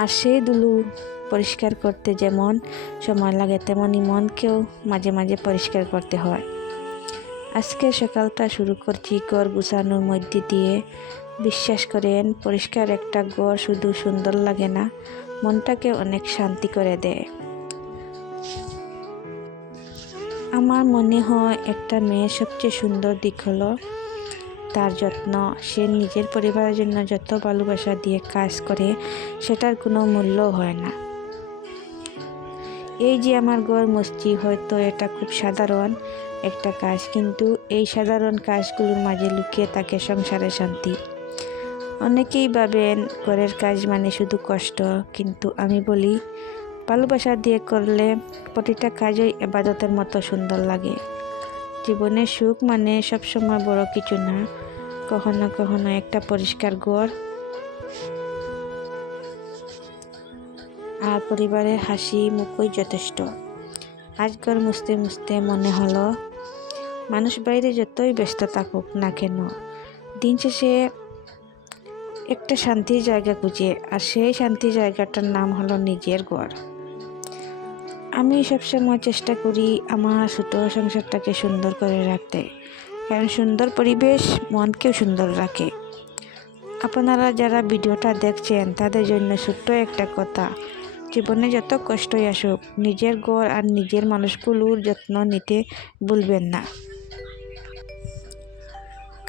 আর সেই ধুলো পরিষ্কার করতে যেমন সময় লাগে তেমনই মনকেও মাঝে মাঝে পরিষ্কার করতে হয়। আজকে সকালটা শুরু করছি ঘর গুছানোর মধ্যে দিয়ে। বিশ্বাস করেন, পরিষ্কার একটা ঘর শুধু সুন্দর লাগে না, মনটাকে অনেক শান্তি করে দেয়। আমার মনে হয় একটা মেয়ের সবচেয়ে সুন্দর দিক হলো তার যত্ন। সে নিজের পরিবারের জন্য যত ভালোবাসা দিয়ে কাজ করে সেটার কোনো মূল্য হয় না। এই যে আমার ঘর মুছছি, হয়তো এটা খুব সাধারণ একটা কাজ, কিন্তু এই সাধারণ কাজগুলোর মাঝে লুকিয়ে থাকে সংসারের শান্তি। অনেকেই ভাবেন ঘরের কাজ মানে শুধু কষ্ট, কিন্তু আমি বলি ভালোবাসা দিয়ে করলে প্রতিটা কাজই ইবাদতের মতো সুন্দর লাগে। জীবনের সুখ মানে সবসময় বড় কিছু না, কখনো কখনো একটা পরিষ্কার ঘর আর পরিবারের হাসি মুখই যথেষ্ট। আজ ঘর মুছতে মুছতে মনে হলো, মানুষ বাইরে যতই ব্যস্ত থাকুক না কেন, দিন শেষে একটা শান্তির জায়গা খুঁজে, আর সেই শান্তির জায়গাটার নাম হলো নিজের ঘর। আমি সবসময় চেষ্টা করি আমার ছোট সংসারটাকে সুন্দর করে রাখতে, কারণ সুন্দর পরিবেশ মনকেও সুন্দর রাখে। আপনারা যারা ভিডিওটা দেখছেন তাদের জন্য ছোট্ট একটা কথা, জীবনে যত কষ্টই আসুক নিজের ঘর আর নিজের মানুষগুলোর যত্ন নিতে ভুলবেন না।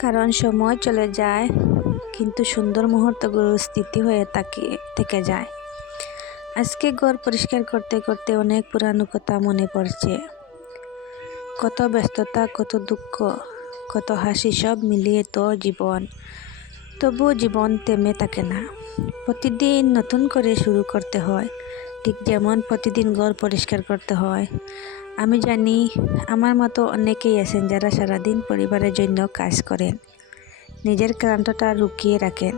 কারণ সময় চলে যায়, কিন্তু সুন্দর মুহূর্তগুলো স্মৃতি হয়ে থেকে যায়। আজকে ঘর পরিষ্কার করতে করতে অনেক পুরানো কথা মনে পড়ছে। কত ব্যস্ততা, কত দুঃখ, কত হাসি, সব মিলিয়ে তো জীবন। তবুও জীবন থেমে থাকে না, প্রতিদিন নতুন করে শুরু করতে হয়, ঠিক যেমন প্রতিদিন ঘর পরিষ্কার করতে হয়। আমি জানি আমার মতো অনেকেই আছেন যারা সারাদিন পরিবারের জন্য কাজ করেন, নিজের ক্লান্তটা লুকিয়ে রাখেন।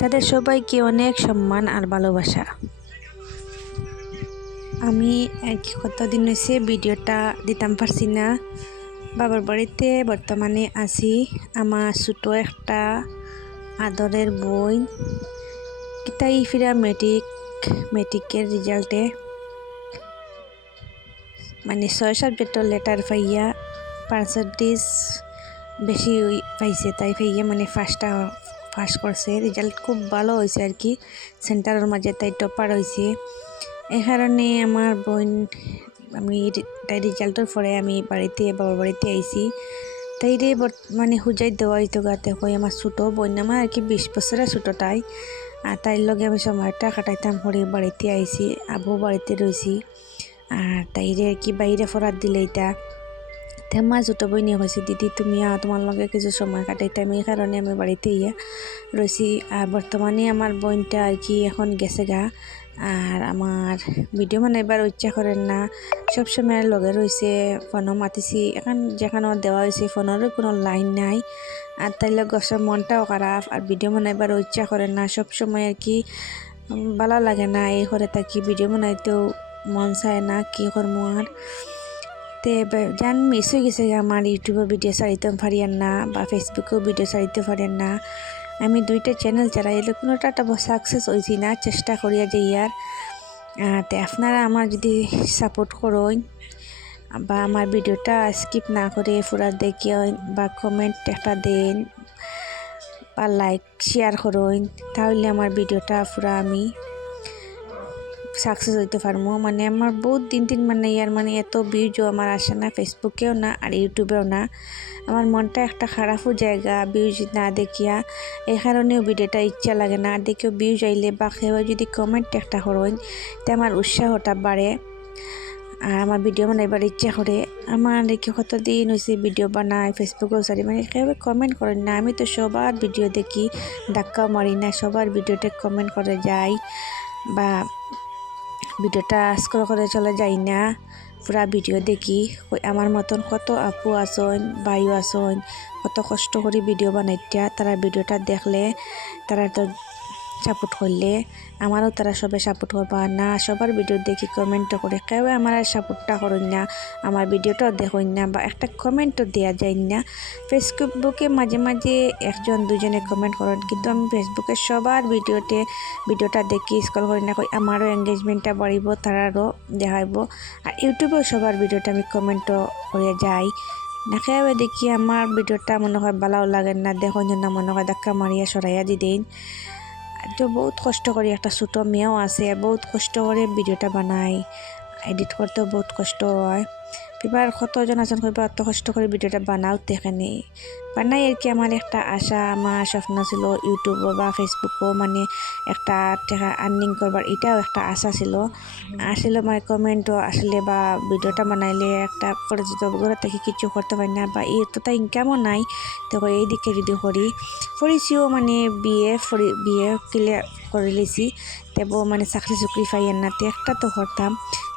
তাদের সবাইকে অনেক সম্মান আর ভালোবাসা। আমি কতদিন হয়েছে ভিডিওটা দিতাম পারছি না। বাবার বাড়িতে বর্তমানে আছি। আমার ছোট একটা আদরের বই তাই ফিরা মেট্রিকের রেজাল্টে মানে 6 সাবজেক্টের লেটার পাইয়া পার্সেন্টেজ বেশি পাইছে, তাই পাইয়া মানে ফার্স্ট করছে। রেজাল্ট খুব ভালো হয়েছে আর কি, সেন্টারের মাঝে তাই টপার হয়েছে। এই কারণে আমার বোন, তাই রেজাল্টের পরে আমি বাবার বাড়িতে আইছি। তাই রে মানে হুজাই দেওয়া হইতো গাতে কই আমার ছোটো বোন, আমার আর কি 20 বছরের ছোটোটাই, আর তাইর লগে আমি সময়টা কাটাইতাম পরে বাড়িতে আইছি, আবু বাড়িতে রয়েছি। আর তাইরে আর কি বাইরে ফরাত দিলে এটা আমার ছোটো বইনে কইছি, দিদি তুমি তোমার লগে কিছু সময় কাটাইতাম, এই কারণে আমি বাড়িতে রয়েছি। আর বর্তমানে আমার বোনটা আর কি এখন গেছে গা, আর আমার ভিডিও বানাইবার ইচ্ছা করেন না, সবসময় লগে রয়েছে। ফোনও মাতিছি, এখন যেখানে দেওয়া হয়েছে ফোনেরও কোনো লাইন নাই, আর তাই লগে মনটাও খারাপ, আর ভিডিও বানাইবার ইচ্ছা করেন না সবসময় আর কি, ভালো লাগে না এই করে থাকি, ভিডিও বানাইতেও মন চায় না, কি করবো আর। তে জান মিস হয়ে গেছে আমার ইউটিউবে ভিডিও ছাড়িতে পারিয়েন না, বা ফেসবুকেও ভিডিও ছাড়িতে পারেন না। আমি 2টা চ্যানেল চালাইলে কোনোটা সাকসেস হয়েছি না, চেষ্টা করিয়া যে ইয়ার। তে আপনারা আমার যদি সাপোর্ট করেন বা আমার ভিডিওটা স্কিপ না করে পুরা দেখিয়েন, বা কমেন্ট একটা দেন, বা লাইক শেয়ার করেন, তাহলে আমার ভিডিওটা পুরা আমি সাকসেস হইতে পারবো। মানে আমার বহুত দিন মানে ইয়ার মানে এত ভিউজও আমার আসে না, ফেসবুকেও না আর ইউটিউবেও না। আমার মনটা একটা খারাপও জায়গা ভিউজ না দেখিয়া, এই কারণেও ভিডিওটা ইচ্ছা লাগে না। আর দেখিও ভিউজ আইলে বা কেউ যদি কমেন্ট একটা করেন, তে আমার উৎসাহটা বাড়ে আর আমার ভিডিও বানাইবার ইচ্ছা করে। আমার দেখি কতদিন হয়েছে ভিডিও বানাই, ফেসবুকেও সারি, মানে কেউ কমেন্ট করেন না। আমি তো সবার ভিডিও দেখি, ধাক্কাও মারি না, সবার ভিডিওতে কমেন্ট করে যাই, বা ভিডিওটা স্ক্রল করে চলে যাই না, পুরা ভিডিও দেখি। আমার মতন কত আপু আসন, ভাইও আসন, কত কষ্ট করে ভিডিও বানাইতা, তারা ভিডিওটা দেখলে তারা তো সাপোর্ট করলে আমারও তারা সবাই সাপোর্ট করবা না, সবার ভিডিও দেখি কমেন্টও করে, কেউ আমার সাপোর্টটা করেন না, আমার ভিডিওটাও দেখুন না বা একটা কমেন্টও দেওয়া যায় না। ফেসবুকে মাঝে মাঝে একজন দুজনে কমেন্ট করেন, কিন্তু আমি ফেসবুকে সবার ভিডিওটা দেখি স্ক্রল করি না, আমারও এঙ্গেজমেন্টটা বাড়িব, তারারও দেখাইব। আর ইউটিউবেও সবার ভিডিওটা আমি কমেন্টও করে যাই না, কেউ দেখি আমার ভিডিওটা মনে হয় ভালো লাগে না, দেখুন না মনে হয় ধাক্কা মারিয়া সরাইয়া দিন। তো বহুত কষ্ট করি, একটা ছোটো মেয়েও আছে, বহুত কষ্ট করে ভিডিওটা বানাই, এডিট করতেও বহুত কষ্ট হয়। এবার কতজন আছেন কইবা অত কষ্ট করে ভিডিওটা বানাও এখানে বানাই আর কি। আমার একটা আশা, আমার স্বপ্ন ছিল ইউটিউবও বা ফেসবুকও মানে একটা টাকা আর্নিং করবার, এটাও একটা আশা ছিল। আসলে মানে কমেন্টও আসলে বা ভিডিওটা বানাইলে একটা পরিচিত ঘরে থেকে কিছু করতে পারি না বা এতটা ইনকামও নাই, তো এই দিকে যদি করি পড়েছিও মানে বিয়ে ক্লিয়ার করে লিছি, তেব মানে চাকরি চুকরি পাইয়েন না, একটা তো করতাম।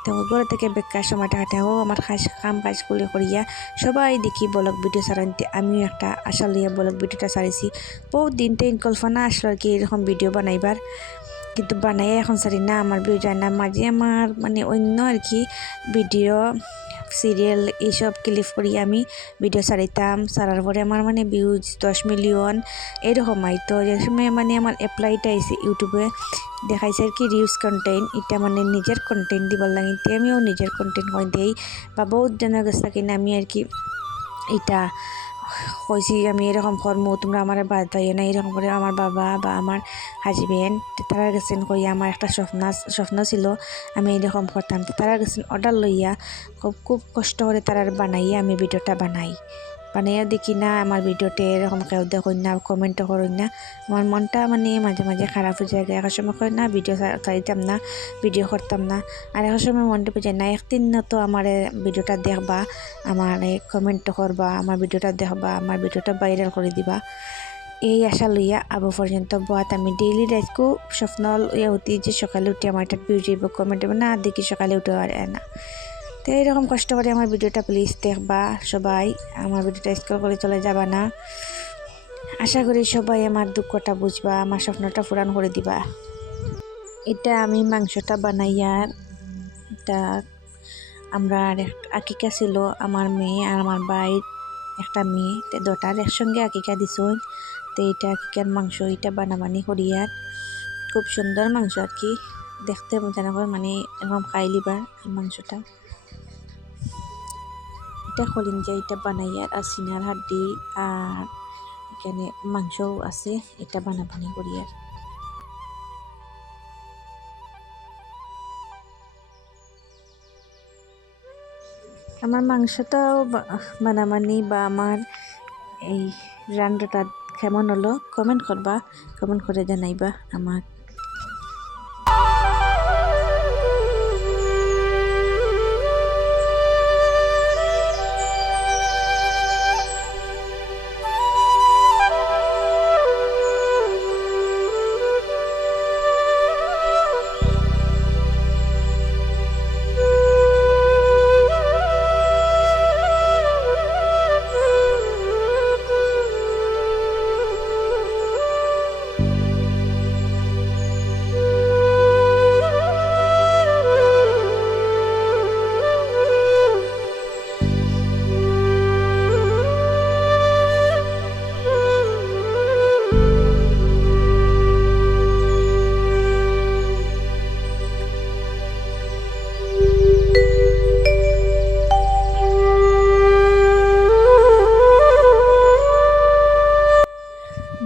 তো ঘর থেকে বেকার সময়টা কাটাও আমার কাম কাজগুলি করিয়া সবাই দেখি ব্লগ ভিডিও ছাড়াইতে, আমিও একটা আশা লইয়া ব্লগ ভিডিওটা ছাড়িয়েছি। বহুত দিনতে কল্পনা আসলো আর কি এরকম ভিডিও বানাইবার, কিন্তু বানাই এখন সারি না, আমার ভিউ যায় না। মাঝে আমার মানে অন্য আর কি ভিডিও সিরিয়াল এইসব ক্লিপ করি আমি ভিডিও ছাড়িতাম, ছাড়ার পরে আমার মানে ভিউজ 10 মিলিয়ন এরকম আইতো। যে সময় মানে আমার অ্যাপ্লাইটা আইসি ইউটিউবে দেখাইছে আর কি রিউজ কন্টেন্ট, এটা মানে নিজের কন্টেন্ট দিবার লাগে, আমিও নিজের কন্টেন্ট কই দেই বা বহুত জনের কাছে কিনা আমি আর কি এটা কইছি আমি এরকম কর্ম, তোমরা আমার বাদ পাইও না, এরকম করে আমার বাবা বা আমার হাজবেন্ড তারা গেছেন কইয়া আমার একটা স্বপ্ন ছিল আমি এরকম করতাম, তারা গেছেন অর্ডার লইয়া খুব কষ্ট করে তারা বানাইয়া আমি ভিডিওটা বানাইয়া দেখি না আমার ভিডিওতে এরকম কেউ দেখুন না, কমেন্টও করুন না, আমার মনটা মানে মাঝে মাঝে খারাপ হয়ে যায়। এক সময় কই না ভিডিও চাইতাম না, ভিডিও করতাম না, আর এক সময় মনটা বুঝে না একদিন তো আমার ভিডিওটা দেখবা, আমার কমেন্ট করবা, আমার ভিডিওটা দেখবা, আমার ভিডিওটা ভাইরাল করে দিবা, এই আশা লইয়া আবু পর্যন্ত বাত আমি ডেইলি রাতকু স্বপ্ন ইয়ে হতি যে সকালে উঠে আমার একটা ভিউ যাইব, কমেন্ট না দেখি সকালে উঠে আর না। তো এইরকম কষ্ট করে আমার ভিডিওটা প্লিজ দেখবা সবাই, আমার ভিডিওটা স্ক্রল করে চলে যাবা না। আশা করি সবাই আমার দুঃখটা বুঝবা, আমার স্বপ্নটা পূরণ করে দিবা। এটা আমি মাংসটা বানাইয়ার, এটা আমরা আকিকা ছিল আমার মেয়ে আর আমার ভাই একটা মেয়ে, দুটার একসঙ্গে আকিকা দিছ। তো এটা আকিকার মাংস, এটা বানাবানি করিয়ার খুব সুন্দর মাংস আর কি, দেখতে মজা না মানে এরকম খাইলিবার মাংসটা। এটা কলিঞ্জা, এটা বানাইয়ার আর সিনার হাড্ডি আর এখানে মাংসও আছে, এটা বানাবানি করিয়ার। আমার মাংসটাও বানাবানি বা আমার এই রান্নাটা কেমন হলো কমেন্ট করবা, কমেন্ট করে জানাইবা আমার।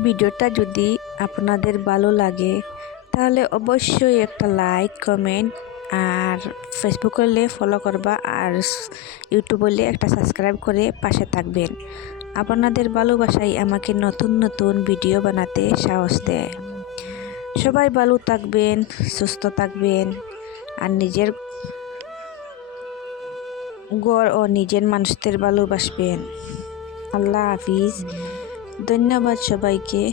ভিডিওটা যদি আপনাদের ভালো লাগে তাহলে অবশ্যই একটা লাইক কমেন্ট আর ফেসবুক হলে ফলো করবা আর ইউটিউব হলে একটা সাবস্ক্রাইব করে পাশে থাকবেন। আপনাদের ভালোবাসাই আমাকে নতুন নতুন ভিডিও বানাতে সাহস দেয়। সবাই ভালো থাকবেন, সুস্থ থাকবেন আর নিজের ঘর ও নিজের মানুষদের ভালোবাসবেন। আল্লাহ হাফিজ, ধন্যবাদ সবাইকে।